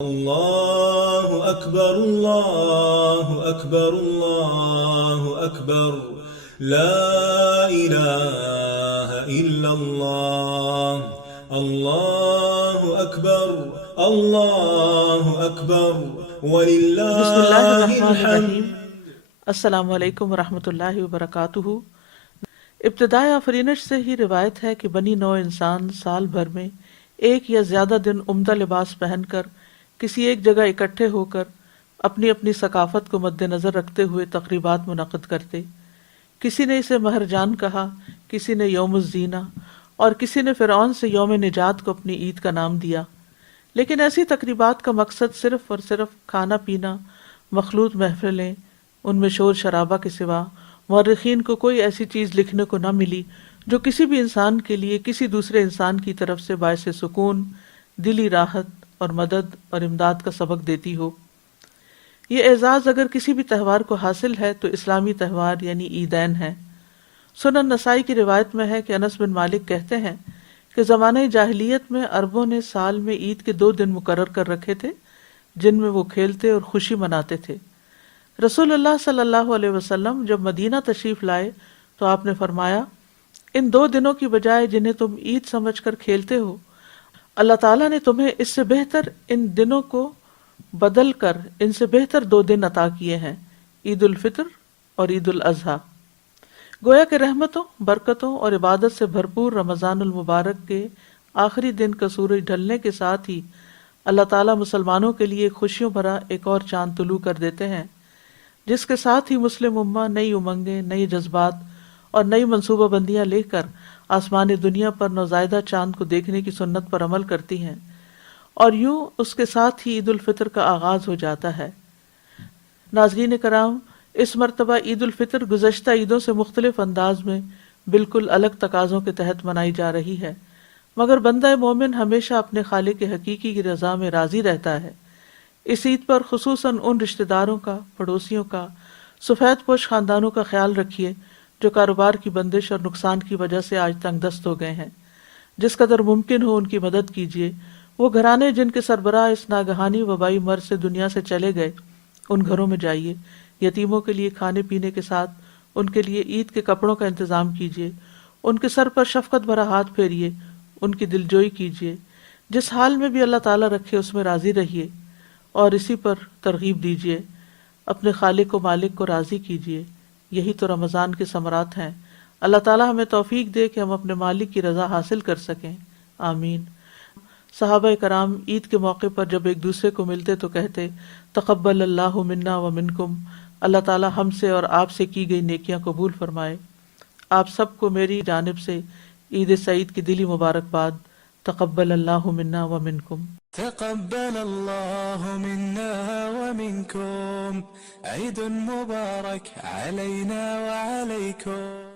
اللہ اکبر اللہ اکبر اللہ اکبر لا الہ الا اللہ اللہ اکبر اللہ اکبر بسم اللہ وللہ الرحمن الرحیم۔ الحمد۔ السلام علیکم ورحمۃ اللہ وبرکاتہ۔ ابتدائے آفرینش سے ہی روایت ہے کہ بنی نوع انسان سال بھر میں ایک یا زیادہ دن عمدہ لباس پہن کر کسی ایک جگہ اکٹھے ہو کر اپنی اپنی ثقافت کو مد نظر رکھتے ہوئے تقریبات منعقد کرتے۔ کسی نے اسے مہرجان کہا، کسی نے یوم الزینہ، اور کسی نے فرعون سے یوم نجات کو اپنی عید کا نام دیا۔ لیکن ایسی تقریبات کا مقصد صرف اور صرف کھانا پینا، مخلوط محفلیں، ان میں شور شرابہ کے سوا مورخین کو کوئی ایسی چیز لکھنے کو نہ ملی جو کسی بھی انسان کے لیے کسی دوسرے انسان کی طرف سے باعث سکون، دلی راحت اور مدد اور امداد کا سبق دیتی ہو۔ یہ اعزاز اگر کسی بھی تہوار کو حاصل ہے تو اسلامی تہوار یعنی عیدین ہے۔ سنن نسائی کی روایت میں ہے کہ انس بن مالک کہتے ہیں کہ زمانہ جاہلیت میں عربوں نے سال میں عید کے 2 دن مقرر کر رکھے تھے جن میں وہ کھیلتے اور خوشی مناتے تھے۔ رسول اللہ صلی اللہ علیہ وسلم جب مدینہ تشریف لائے تو آپ نے فرمایا، ان 2 دنوں کی بجائے جنہیں تم عید سمجھ کر کھیلتے ہو، اللہ تعالیٰ نے تمہیں اس سے بہتر ان دنوں کو بدل کر ان سے بہتر 2 دن عطا کیے ہیں، عید الفطر اور عید الاضحیٰ۔ گویا کہ رحمتوں، برکتوں اور عبادت سے بھرپور رمضان المبارک کے آخری دن کا سورج ڈھلنے کے ساتھ ہی اللہ تعالیٰ مسلمانوں کے لیے خوشیوں بھرا ایک اور چاند طلوع کر دیتے ہیں، جس کے ساتھ ہی مسلم امہ نئی امنگیں، نئے جذبات اور نئی منصوبہ بندیاں لے کر آسمان دنیا پر نوزائیدہ چاند کو دیکھنے کی سنت پر عمل کرتی ہیں، اور یوں اس کے ساتھ ہی عید الفطر کا آغاز ہو جاتا ہے۔ ناظرین کرام، اس مرتبہ عید الفطر گزشتہ عیدوں سے مختلف انداز میں بالکل الگ تقاضوں کے تحت منائی جا رہی ہے، مگر بندہ مومن ہمیشہ اپنے خالق حقیقی کی رضا میں راضی رہتا ہے۔ اس عید پر خصوصاً ان رشتہ داروں کا، پڑوسیوں کا، سفید پوش خاندانوں کا خیال رکھیے جو کاروبار کی بندش اور نقصان کی وجہ سے آج تنگ دست ہو گئے ہیں۔ جس قدر ممکن ہو ان کی مدد کیجیے۔ وہ گھرانے جن کے سربراہ اس ناگہانی وبائی مرض سے دنیا سے چلے گئے، ان گھروں میں جائیے، یتیموں کے لیے کھانے پینے کے ساتھ ان کے لیے عید کے کپڑوں کا انتظام کیجیے، ان کے سر پر شفقت بھرا ہاتھ پھیریے، ان کی دلجوئی کیجیے۔ جس حال میں بھی اللہ تعالیٰ رکھے اس میں راضی رہیے اور اسی پر ترغیب دیجیے۔ اپنے خالق و مالک کو راضی کیجیے۔ یہی تو رمضان کے ثمرات ہیں۔ اللہ تعالیٰ ہمیں توفیق دے کہ ہم اپنے مالک کی رضا حاصل کر سکیں، آمین۔ صحابہ کرام عید کے موقع پر جب ایک دوسرے کو ملتے تو کہتے، تقبل اللہ منا و منکم، اللہ تعالیٰ ہم سے اور آپ سے کی گئی نیکیاں قبول فرمائے۔ آپ سب کو میری جانب سے عید سعید کی دلی مبارکباد۔ تقبل اللہ منا و منکم۔ تقبل الله منا ومنكم، عيد مبارك علينا وعليكم۔